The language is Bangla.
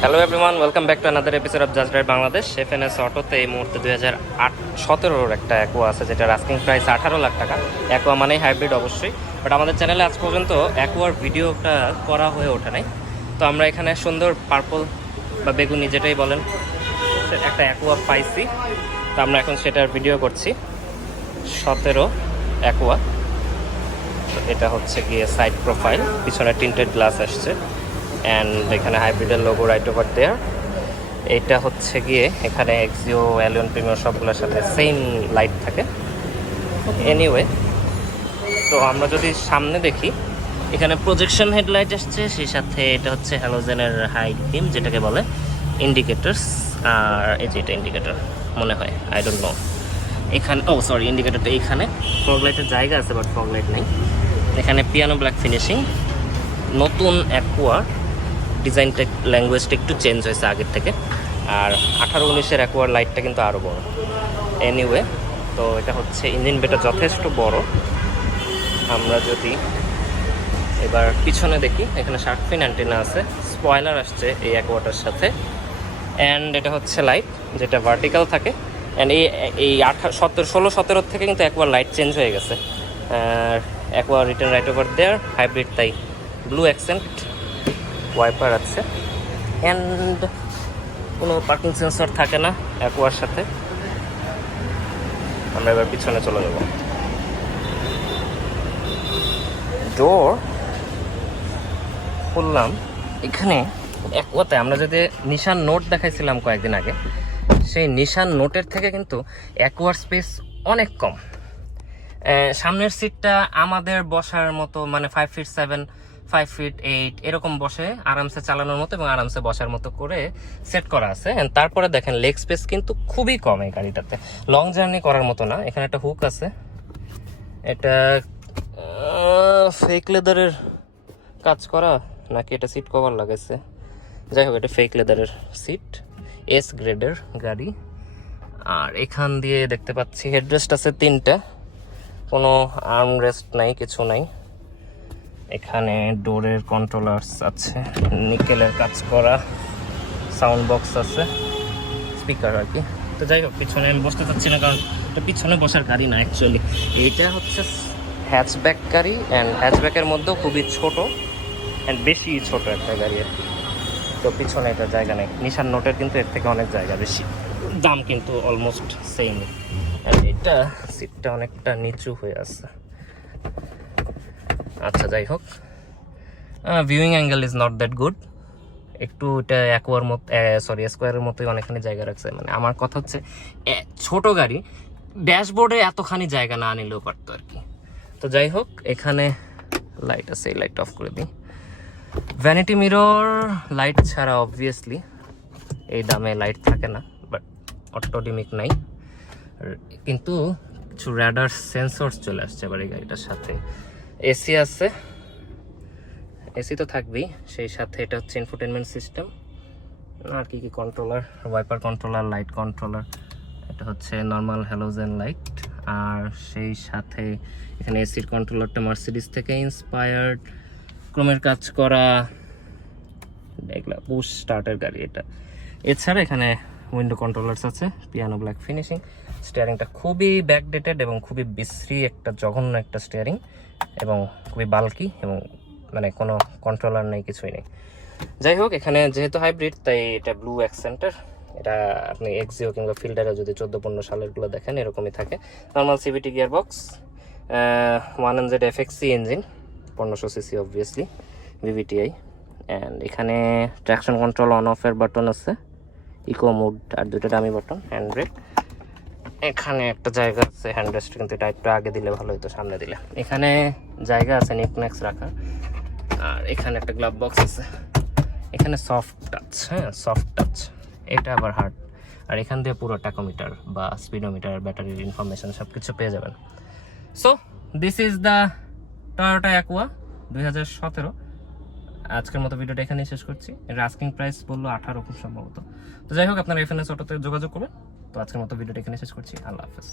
Hello everyone, welcome back to another episode of just ride Bangladesh. FnS অটোতে এই মুহূর্তে 2017 একটা অ্যাকোয়া আছে, যেটার আস্কিং প্রাইস 18 লাখ টাকা। অ্যাকোয়া মানেই হাইব্রিড অবশ্যই, বাট আমাদের চ্যানেলে আজ পর্যন্ত অ্যাকোয়ার ভিডিওটা করা হয়ে ওঠে নাই। তো আমরা এখানে সুন্দর পার্পল বা বেগুনি যেটাই বলেন একটা অ্যাকোয়া পাইছি, তো আমরা এখন সেটার ভিডিও করছি। 17 অ্যাকোয়া। তো এটা হচ্ছে গিয়ে সাইড প্রোফাইল, পিছনে টিন্টেড গ্লাস আসছে অ্যান্ড এখানে হাইব্রিডের লোগো রাইট ওভার দেয়ার। এটা হচ্ছে গিয়ে এখানে এক্সিও, অ্যালিয়ন, প্রিমিয়ার সবগুলোর সাথে সেম লাইট থাকে। এনিওয়ে, তো আমরা যদি সামনে দেখি, এখানে প্রজেকশন হেডলাইট আসছে, সেই সাথে এটা হচ্ছে হ্যালোজেনের হাই বিম যেটাকে বলে ইন্ডিকেটার্স। আর এই যে এটা ইন্ডিকেটার মনে হয়, আই ডোন্ট নো। এখানে ইন্ডিকেটারটা এইখানে। ফগ লাইটের জায়গা আছে বাট ফগ লাইট নেই। এখানে পিয়ানো ব্ল্যাক ফিনিশিং। নতুন অ্যাকোয়া ডিজাইনটা, ল্যাঙ্গুয়েজটা একটু চেঞ্জ হয়েছে আগের থেকে। আর 18-19-এর অ্যাকোয়ার লাইটটা কিন্তু আরও বড়। এনিওয়ে, তো এটা হচ্ছে ইঞ্জিন বেটা যথেষ্ট বড়। আমরা যদি এবার পিছনে দেখি, এখানে শার্ক ফিন অ্যান্টেনা আছে, স্পয়লার আসছে এই অ্যাকোয়াটার সাথে। অ্যান্ড এটা হচ্ছে লাইট যেটা ভার্টিক্যাল থাকে। অ্যান্ড এই 16-17 থেকে কিন্তু অ্যাকোয়ার লাইট চেঞ্জ হয়ে গেছে। আর aqua return right over there, hybrid তাই ব্লু অ্যাকসেন্ট ওয়াইপার আছে। অ্যান্ড কোনো পার্কিং সেন্সর থাকে না অ্যাকোয়ার সাথে। আমরা এবার পিছনে চলে যাব। ডোর খুললাম। এখানে অ্যাকোয়াতে আমরা যদি নিশান নোট দেখাইছিলাম কয়েকদিন আগে, সেই নিশান নোটের থেকে কিন্তু অ্যাকোয়ার স্পেস অনেক কম। সামনের সিটটা আমাদের বসার মতো, মানে 5 ফিট 7, 5 ফিট 8 এরকম বসে আরামসে চালানোর মতো এবং আরামসে বসার মতো করে সেট করা আছে। তারপরে দেখেন লেগ স্পেস কিন্তু খুবই কম এই গাড়িটাতে, লং জার্নি করার মতো না। এখানে একটা হুক আছে, এটা ফেক লেদারের কাজ করা নাকি এটা সিট কভার লাগাইছে, যাই হোক এটা ফেক লেদারের সিট, এস গ্রেডের গাড়ি। আর এখান দিয়ে দেখতে পাচ্ছি হেডরেস্ট আছে 3টা, কোনো আর্মরেস্ট নাই, কিছু নাই। এখানে ডোরের কন্ট্রোলার্স আছে, নিকেলের কাজ করা, সাউন্ড বক্স আছে, স্পিকার আর কি। তো যাই হোক, পিছনে আমি বসতে চাচ্ছি না কারণ এটা পিছনে বসার গাড়ি না অ্যাকচুয়ালি। এটা হচ্ছে হ্যাচব্যাক গাড়ি, অ্যান্ড হ্যাচব্যাকের মধ্যেও খুবই ছোট অ্যান্ড বেশি ছোট একটা গাড়ি। তো পিছনে এটা জায়গা নেই। নিশান নোটের কিন্তু এর থেকে অনেক জায়গা বেশি, দাম কিন্তু অলমোস্ট সেম। আর এটা সিটটা অনেকটা নিচু হয়ে আছে। আচ্ছা যাই হোক, viewing angle is not that good. একটু এটা অ্যাকোয়ার মতো, স্কোয়ারের মতোই অনেকখানি জায়গা রাখছে। মানে আমার কথা হচ্ছে ছোট গাড়ি ড্যাশবোর্ডে এতখানি জায়গা না নিলেও পারতো আর কি। তো যাই হোক, এখানে লাইট আছে, এই লাইট অফ করে দিই। ভ্যানিটি মিরর লাইট ছাড়া অবভিয়াসলি এই দামে লাইট থাকে না, বাট অটোডিমিক নাই। কিন্তু কিছু র্যাডার সেন্সর চলে আসছে এবার এই গাড়িটার সাথে। এসি আছে, এসি তো থাকবেই, সেই সাথে এটা হচ্ছে ইনফোটেনমেন্ট সিস্টেম। আর কি কি controller, wiper controller, light controller, এটা হচ্ছে নর্মাল হ্যালোজেন লাইট। আর সেই সাথে এখানে এসির কন্ট্রোলারটা মার্সিডিজ থেকে ইন্সপায়ার্ড, ক্রোমের কাজ করা, এগুলা পুশ স্টার্টের গাড়ি এটা। এছাড়া এখানে উইন্ডো কন্ট্রোলার্স আছে, পিয়ানো ব্ল্যাক ফিনিশিং। স্টিয়ারিংটা খুবই ব্যাকডেটেড এবং খুবই বিশ্রী একটা জঘন্য একটা স্টিয়ারিং, এবং খুবই বাল্কি, এবং মানে কোনো কন্ট্রোলার নেই, কিছুই নেই। যাই হোক, এখানে যেহেতু হাইব্রিড তাই এটা ব্লু অ্যাকসেন্টের। এটা আপনি এক্সিও কিংবা ফিল্ডারে যদি 14-15 সালেরগুলো দেখেন এরকমই থাকে। Normal CVT gear box, 1NZ FXC engine, 1500 CC obviously, VVT-I। And এখানে ট্র্যাকশন কন্ট্রোল অন অফের বাটন আছে, ইকো মোড, আর 2টা ডামি বাটন, হ্যান্ড ব্রেক। এখানে একটা জায়গা আছে হ্যান্ডরেস্ট, কিন্তু এটা একটু আগে দিলে ভালো হতো, সামনে দিলে। এখানে জায়গা আছে নিকনেক্স রাখার। আর এখানে একটা গ্লাভ বক্স আছে। এখানে সফট টাচ, হ্যাঁ সফট টাচ, এটা আবার হার্ড। আর এখান দিয়ে পুরো টাকোমিটার বা স্পিডোমিটার, ব্যাটারির ইনফরমেশন সব কিছু পেয়ে যাবেন। So this is the Toyota aqua 2017। আজকের মতো ভিডিওটা এখানেই শেষ করছি। এর আস্কিং প্রাইস বললো 18 খুব সম্ভবত। তো যাই হোক, আপনারা FnS অটোতে যোগাযোগ করবেন। তো আজকের মতো ভিডিওটা এখানে শেষ করছি। আল্লাহ হাফেজ।